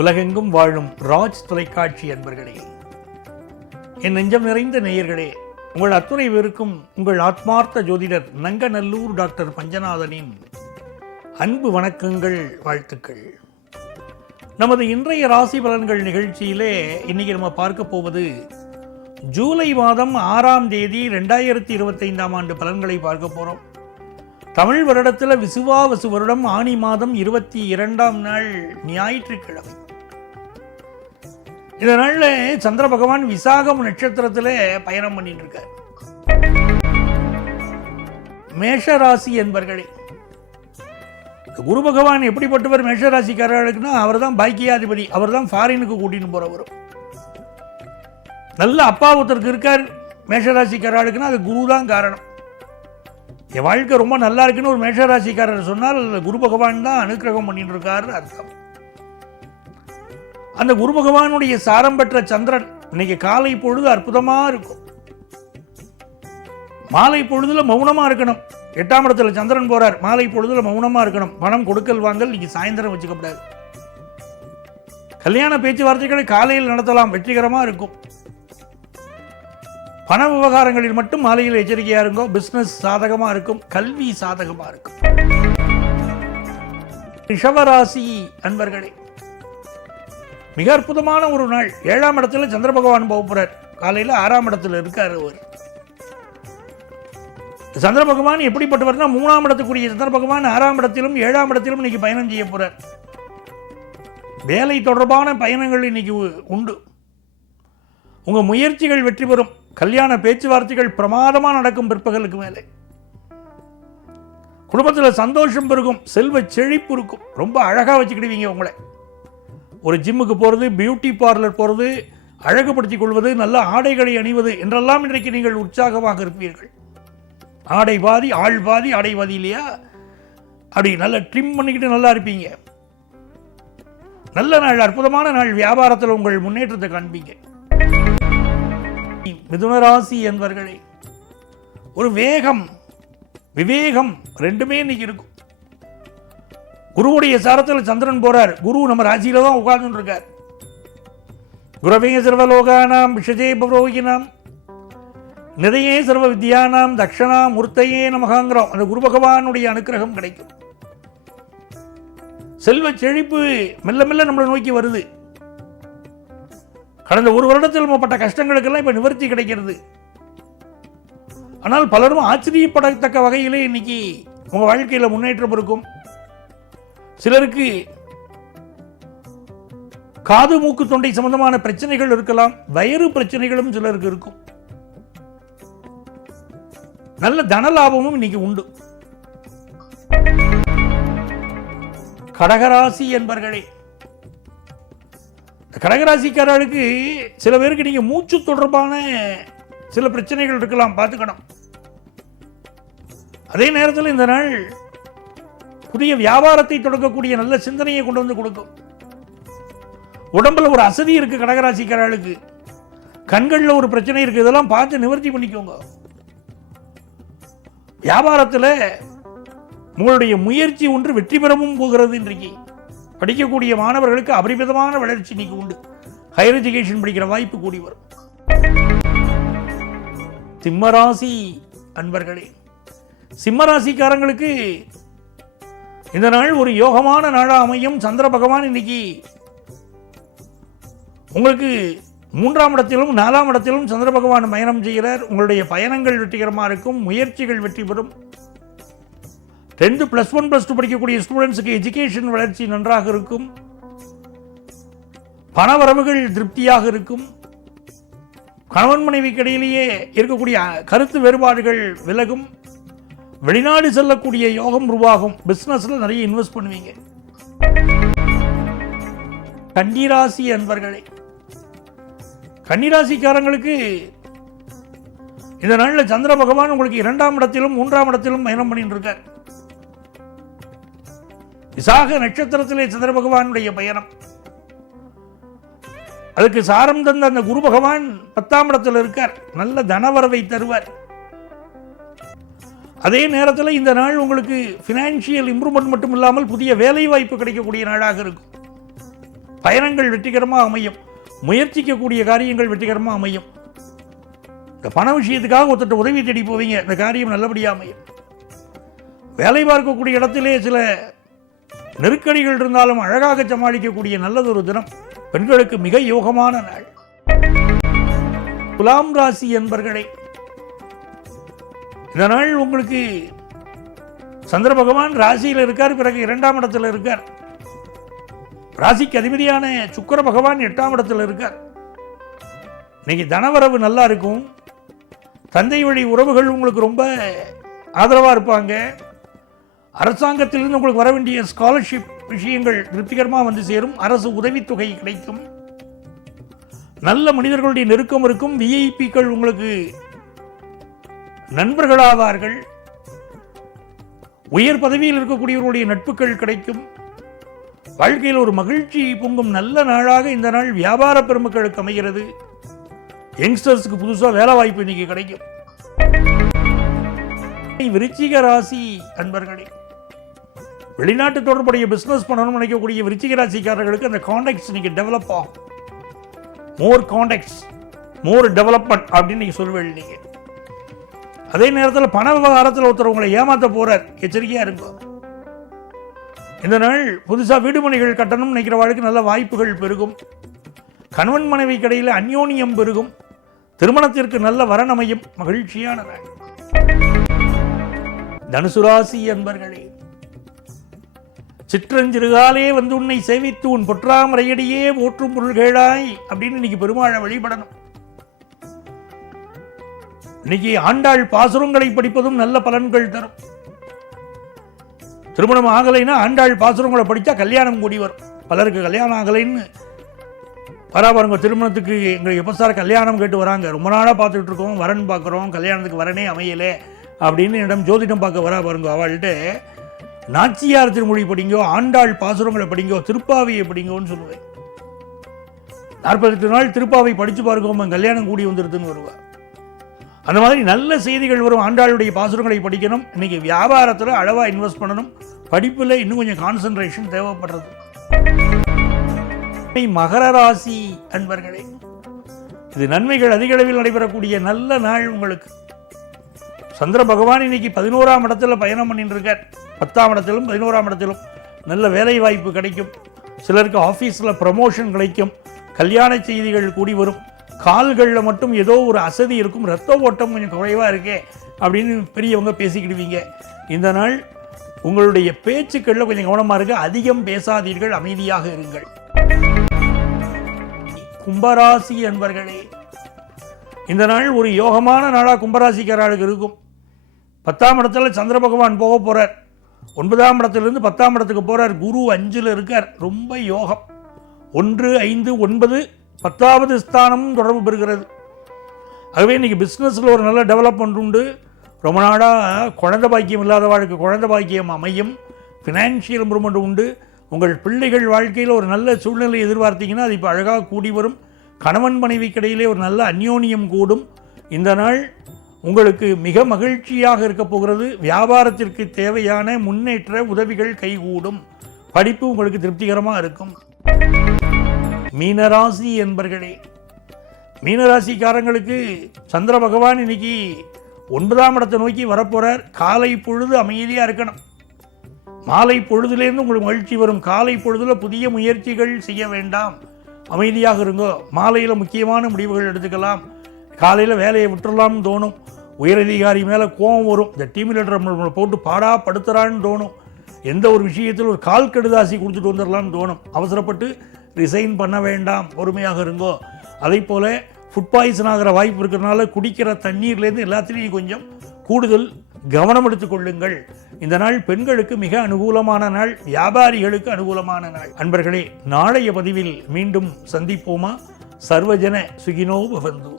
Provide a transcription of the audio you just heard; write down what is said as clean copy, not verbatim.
உலகெங்கும் வாழும் ராஜ் தொலைக்காட்சி அன்பர்களே, என் நெஞ்சம் நிறைந்த நேயர்களே, உங்கள் அத்துணை பேருக்கும் உங்கள் ஆத்மார்த்த ஜோதிடர் நங்கநல்லூர் டாக்டர் பஞ்சநாதனின் அன்பு வணக்கங்கள், வாழ்த்துக்கள். நமது இன்றைய ராசி பலன்கள் நிகழ்ச்சியிலே இன்னைக்கு நம்ம பார்க்க போவது ஜூலை மாதம் 6ஆம் தேதி 2025ஆம் ஆண்டு பலன்களை பார்க்க போகிறோம். தமிழ் வருடத்தில் விசுவாவசு வருடம் ஆனி மாதம் 22ஆம் நாள் ஞாயிற்றுக்கிழமை. இந்த நாளில் சந்திர பகவான் விசாகம் நட்சத்திரத்தில் பயணம் பண்ணிட்டு இருக்கார். மேஷராசி என்பர்களே, குரு பகவான் எப்படிப்பட்டவர் மேஷராசிக்காரர்களுக்குன்னா, அவர் தான் பாக்கியாதிபதி, அவர் தான் ஃபாரினுக்கு கூட்டின்னு போறவர். நல்ல அப்பா ஒருத்தருக்கு இருக்கார் மேஷராசிக்காரர்களுக்குன்னா அது குரு தான் காரணம். என் வாழ்க்கை ரொம்ப நல்லா இருக்குன்னு ஒரு மேஷராசிக்காரர் சொன்னால் குரு பகவான் தான் அனுக்கிரகம் பண்ணிட்டு இருக்காருன்னு அர்த்தம். அந்த குரு பகவானுடைய சாரம் பெற்ற சந்திரன் இன்னைக்கு காலை பொழுது அற்புதமா இருக்கும். மாலை பொழுதுல மௌனமா இருக்கணும். 8ஆம் இடத்துல சந்திரன் போறார். மாலை பொழுதுல மௌனமா இருக்கணும். பணம் கொடுக்கல் வாங்கல் இன்னைக்கு சாயந்தரம் வச்சுக்கப்படாது. கல்யாண பேச்சுவார்த்தைகளை காலையில் நடத்தலாம், வெற்றிகரமா இருக்கும். பண விவகாரங்களில் மட்டும் மாலையில் எச்சரிக்கையா இருக்கும். பிசினஸ் சாதகமா இருக்கும். கல்வி சாதகமா இருக்கும். ரிஷபராசி அன்பர்களே, மிக அற்புதமான ஒரு நாள். 7ஆம் இடத்துல சந்திர பகவான் போக போறார். காலையில் 6ஆம் இடத்துல இருக்கார் அவர். சந்திர பகவான் எப்படிப்பட்டவர்னா, 3ஆம் இடத்துக்குரிய சந்திர பகவான் 6ஆம் இடத்திலும் 7ஆம் இடத்திலும் இன்னைக்கு பயணம் செய்ய போறார். வேலை தொடர்பான பயணங்கள் இன்னைக்கு உண்டு. உங்க முயற்சிகள் வெற்றி பெறும். கல்யாண பேச்சுவார்த்தைகள் பிரமாதமாக நடக்கும். பிற்பகலுக்கு மேலே குடும்பத்தில் சந்தோஷம் பெருகும். செல்வ செழிப்பு இருக்கும். ரொம்ப அழகாக வச்சுக்கிடுவீங்க உங்களை. ஒரு ஜிம்முக்கு போகிறது, பியூட்டி பார்லர் போகிறது, அழகுபடுத்திக் கொள்வது, நல்ல ஆடைகளை அணிவது என்றெல்லாம் இன்றைக்கு நீங்கள் உற்சாகமாக இருப்பீர்கள். ஆடை பாதி ஆள் பாதி, ஆடை பாதி இல்லையா? அப்படி நல்லா ட்ரிம் பண்ணிக்கிட்டு நல்லா இருப்பீங்க. நல்ல நாள், அற்புதமான நாள். வியாபாரத்தில் உங்கள் முன்னேற்றத்தை காண்பீங்க. மிதுனராசி என்பவர்களே, ஒரு வேகம் விவேகம் ரெண்டுமே இன்னைக்கு இருக்கும். குருவுடைய சாரத்தில் சந்திரன் போறார். குரு நம்ம ராசியில தான் உட்கார்ந்து இருக்கார். குரவே சர்வலோகானாம் விஷஜே பரோகினாம் நிதையே சர்வ வித்யானாம் தக்ஷணா மூர்த்தையே நமகாங்கிறோம். அந்த குரு பகவானுடைய அனுக்கிரகம் கிடைக்கும். செல்வ செழிப்பு மெல்ல மெல்ல நம்மளை நோக்கி வருது. கடந்த ஒரு வருடத்தில் நம்ம பட்ட கஷ்டங்களுக்கெல்லாம் இப்ப நிவர்த்தி கிடைக்கிறது. ஆனால் பலரும் ஆச்சரியப்படத்தக்க வகையிலே இன்னைக்கு உங்க வாழ்க்கையில முன்னேற்றம் இருக்கும். சிலருக்கு காது மூக்கு தொண்டை சம்பந்தமான பிரச்சனைகள் இருக்கலாம். வயிறு பிரச்சனைகளும் சிலருக்கு இருக்கும். நல்ல தன லாபமும் இன்னைக்கு உண்டு. கடகராசி என்பர்களே, கடகராசிக்காரர்களுக்கு சில பேருக்கு நீங்க மூச்சு தொடர்பான சில பிரச்சனைகள் இருக்கலாம், பார்த்துக்கணும். அதே நேரத்தில் இந்த நாள் புதிய வியாபாரத்தை தொடங்கக்கூடிய நல்ல சிந்தனையை கொண்டு வந்து கொடுக்கும். உடம்புல ஒரு அசதி இருக்கு கடகராசிக்காரர்களுக்கு. கண்களில் ஒரு பிரச்சனை இருக்கு. இதெல்லாம் பார்த்து நிவர்த்தி பண்ணிக்கோங்க. வியாபாரத்தில் உங்களுடைய முயற்சி ஒன்று வெற்றி பெறவும் போகிறது. இன்றைக்கு படிக்கக்கூடிய மாணவர்களுக்கு அபரிமிதமான வளர்ச்சி இன்னைக்கு உண்டு. ஹையர் எஜுகேஷன் படிக்கிற வாய்ப்பு கூடி வரும். சிம்மராசி அன்பர்களே, சிம்மராசிக்காரங்களுக்கு இந்த நாள் ஒரு யோகமான நாளாக அமையும். சந்திர பகவான் இன்னைக்கு உங்களுக்கு 3ஆம் இடத்திலும் 4ஆம் இடத்திலும் சந்திர பகவான் பயணம் செய்கிறார். உங்களுடைய பயணங்கள் வெற்றிகரமாக இருக்கும். முயற்சிகள் வெற்றி பெறும். 10th +1 +2 படிக்கக்கூடிய ஸ்டூடெண்ட்ஸுக்கு எஜுகேஷன் வளர்ச்சி நன்றாக இருக்கும். பணவரவுகள் திருப்தியாக இருக்கும். கணவன் மனைவிக்கு இடையிலேயே இருக்கக்கூடிய கருத்து வேறுபாடுகள் விலகும். வெளிநாடு செல்லக்கூடிய யோகம் உருவாகும். பிசினஸ்ல நிறைய இன்வெஸ்ட் பண்ணுவீங்க. கன்னிராசி அன்பர்களே, கன்னிராசிக்காரங்களுக்கு இந்த நாளில் சந்திர பகவான் உங்களுக்கு 2ஆம் இடத்திலும் 3ஆம் இடத்திலும் பயணம் பண்ணிட்டு இருக்கார். விசாக நட்சத்திரத்திலே சந்திர பகவானுடைய பயணம். அதுக்கு சாரம் தந்த அந்த குரு பகவான் 10ஆம் இடத்தில் இருக்கார். நல்ல தனவரவை தருவார். அதே நேரத்தில் இந்த நாள் உங்களுக்கு ஃபினான்ஷியல் இம்ப்ரூவ்மெண்ட் மட்டும் இல்லாமல் புதிய வேலை வாய்ப்பு கிடைக்கக்கூடிய நாளாக இருக்கும். பயணங்கள் வெற்றிகரமாக அமையும். முயற்சிக்கக்கூடிய காரியங்கள் வெற்றிகரமாக அமையும். இந்த பண விஷயத்துக்காக ஒருத்தர் உதவி தேடி போவீங்க, இந்த காரியம் நல்லபடியாக அமையும். வேலை பார்க்கக்கூடிய இடத்திலே சில நெருக்கடிகள் இருந்தாலும் அழகாக சமாளிக்கக்கூடிய நல்லதொரு தினம். பெண்களுக்கு மிக யோகமான நாள். துலாம் ராசி என்பர்களே, இந்த நாள் உங்களுக்கு சந்திர பகவான் ராசியில் இருக்கார், பிறகு 2ஆம் இடத்தில் இருக்கார். ராசிக்கு அதிபதியான சுக்கிர பகவான் 8ஆம் இடத்தில் இருக்கார். இன்னைக்கு தனவரவு நல்லா இருக்கும். தந்தை வழி உறவுகள் உங்களுக்கு ரொம்ப ஆதரவாக இருப்பாங்க. அரசாங்கத்திலிருந்து உங்களுக்கு வர வேண்டிய ஸ்காலர்ஷிப் விஷயங்கள் திருப்திகரமாக வந்து சேரும். அரசு உதவித்தொகை கிடைக்கும். நல்ல மனிதர்களுடைய நெருக்கம் இருக்கும். விஐபிக்கள் உங்களுக்கு நண்பர்களாவார்கள். உயர் பதவியில் இருக்கக்கூடியவர்களுடைய நட்புகள் கிடைக்கும். வாழ்க்கையில் ஒரு மகிழ்ச்சி பொங்கும் நல்ல நாளாக இந்த நாள் வியாபார பெருமக்களுக்கு அமைகிறது. யங்ஸ்டர்ஸ்க்கு புதுசாக வேலை வாய்ப்பு இன்னைக்கு கிடைக்கும். விருச்சிக ராசி அன்பர்களே, வெளிநாட்டு தொடர்புடைய பிசினஸ் பண்ணணும்னு நினைக்கக்கூடிய விருச்சிக ராசிக்காரர்களுக்கு அந்த கான்டாக்ட்ஸ் இன்னைக்கு டெவலப் ஆகும். மோர் கான்டாக்ட்ஸ், மோர் டெவலப்மெண்ட் அப்படின்னு நீங்க சொல்லுவீங்க. நீங்க அதே நேரத்தில் பண விவகாரத்தில் ஒருத்தர் உங்களை ஏமாற்ற போறார், எச்சரிக்கையா இருக்கும். இந்த நாள் புதுசாக வீடுமனைகள் கட்டணும் நினைக்கிற வாழ்க்கை நல்ல வாய்ப்புகள் பெருகும். கணவன் மனைவி கடையில் அந்யோன்யம் பெருகும். திருமணத்திற்கு நல்ல வரன் அமையும். மகிழ்ச்சியான நாள். தனுசு ராசி என்பர்களே, சிற்றஞ்சிறுகாலே வந்து உன்னை சேவித்து உன் பொற்றாமரையடியே போற்றும் பொருள்களாய் அப்படின்னு இன்னைக்கு பெருமாளை வழிபடணும். இன்னைக்கு ஆண்டாள் பாசுரங்களை படிப்பதும் நல்ல பலன்கள் தரும். திருமணம் ஆகலைன்னா ஆண்டாள் பாசுரங்களை படித்தா கல்யாணம் கூடி வரும். பலருக்கு கல்யாணம் ஆகலைன்னு பாருங்க, திருமணத்துக்கு எங்களுக்கு எப்போ சார் கல்யாணம் கேட்டு வராங்க, ரொம்ப நாளாக பார்த்துட்டு இருக்கோம், வரன் பார்க்குறோம், கல்யாணத்துக்கு வரனே அமையலை அப்படின்னு இடம் ஜோதிடம் பார்க்க வரா பாருங்க. அவள்கிட்ட நாச்சியார் திருமொழி படிங்கோ, ஆண்டாள் பாசுரங்களை படிங்கோ, திருப்பாவையை படிங்கோன்னு சொல்லுவேன். 48 நாள் திருப்பாவை படித்து பாருங்க, கல்யாணம் கூடி வந்துருதுன்னு வருவா. அந்த மாதிரி நல்ல செய்திகள் வரும். ஆண்டாளுடைய பாசுரங்களை படிக்கணும். இன்னைக்கு வியாபாரத்தில் அளவாக இன்வெஸ்ட் பண்ணணும். படிப்பில் இன்னும் கொஞ்சம் கான்சன்ட்ரேஷன் தேவைப்படுறது. மகர ராசி அன்பர்களே, இது நன்மைகள் அதிக அளவில் நடைபெறக்கூடிய நல்ல நாள் உங்களுக்கு. சந்திர பகவான் இன்னைக்கு 11ஆம் இடத்துல பயணம் பண்ணிட்டு இருக்கார். 10ஆம் இடத்திலும் 11ஆம் இடத்திலும் நல்ல வேலை வாய்ப்பு கிடைக்கும். சிலருக்கு ஆஃபீஸில் ப்ரமோஷன் கிடைக்கும். கல்யாண செய்திகள் கூடி வரும். கால்களில் மட்டும் ஏதோ ஒரு அசதி இருக்கும். ரத்த ஓட்டம் கொஞ்சம் குறைவாக இருக்கே அப்படின்னு பெரியவங்க பேசிக்கிடுவீங்க. இந்த நாள் உங்களுடைய பேச்சுக்களில் கொஞ்சம் கவனமாக இருக்க. அதிகம் பேசாதீர்கள், அமைதியாக இருங்கள். கும்பராசி அன்பர்களே, இந்த நாள் ஒரு யோகமான நாளாக கும்பராசிக்காரர்களுக்கு இருக்கும். 10ஆம் இடத்துல சந்திர பகவான் போக போறார். 9ஆம் இடத்திலிருந்து 10ஆம் இடத்துக்கு போறார். குரு 5ல் இருக்கார். ரொம்ப யோகம். 1, 5, 9 10வது ஸ்தானமும் தொடர்பு பெறுகிறது. ஆகவே இன்னைக்கு பிஸ்னஸில் ஒரு நல்ல டெவலப்மெண்ட் உண்டு. ரொம்ப நாளாக குழந்தை பாக்கியம் இல்லாதவர்களுக்கு குழந்தை பாக்கியம் அமையும். ஃபினான்ஷியல் இம்ப்ரூவ்மெண்ட் உண்டு. உங்கள் பிள்ளைகள் வாழ்க்கையில் ஒரு நல்ல சூழ்நிலை எதிர்பார்த்தீங்கன்னா அது இப்போ அழகாக கூடி வரும். கணவன் மனைவிக்கிடையிலே ஒரு நல்ல அந்யோன்யம் கூடும். இந்த நாள் உங்களுக்கு மிக மகிழ்ச்சியாக இருக்க போகிறது. வியாபாரத்திற்கு தேவையான முன்னேற்ற உதவிகள் கைகூடும். படிப்பு உங்களுக்கு திருப்திகரமாக இருக்கும். மீனராசி என்பர்களே, மீனராசிக்காரங்களுக்கு சந்திர பகவான் இன்னைக்கு 9ஆம் இடத்தை நோக்கி வரப்போறார். காலை பொழுது அமைதியாக இருக்கணும். மாலை பொழுதுலேருந்து உங்களுக்கு மகிழ்ச்சி வரும். காலை பொழுதில் புதிய முயற்சிகள் செய்ய வேண்டாம், அமைதியாக இருங்கோ. மாலையில் முக்கியமான முடிவுகள் எடுத்துக்கலாம். காலையில் வேலையை விட்டுடலாம்னு தோணும். உயரதிகாரி மேலே கோபம் வரும். இந்த டீம் லீடர் நம்மளை போட்டு பாடா படுத்துறான்னு தோணும். எந்த ஒரு விஷயத்தில் ஒரு கால் கடுதாசி கொடுத்துட்டு வந்துடலாம்னு தோணும். அவசரப்பட்டு ரிசைன் பண்ண வேண்டாம், பொறுமையாக இருங்கோ. அதே போல் ஃபுட் பாய்சன் ஆகிற வாய்ப்பு இருக்கிறதுனால குடிக்கிற தண்ணீர்லேருந்து எல்லாத்துலேயும் கொஞ்சம் கூடுதல் கவனம் எடுத்துக்கொள்ளுங்கள். இந்த நாள் பெண்களுக்கு மிக அனுகூலமான நாள், வியாபாரிகளுக்கு அனுகூலமான நாள். அன்பர்களே, நாளைய பதிவில் மீண்டும் சந்திப்போமா? சர்வஜன சுகினோ பவந்து.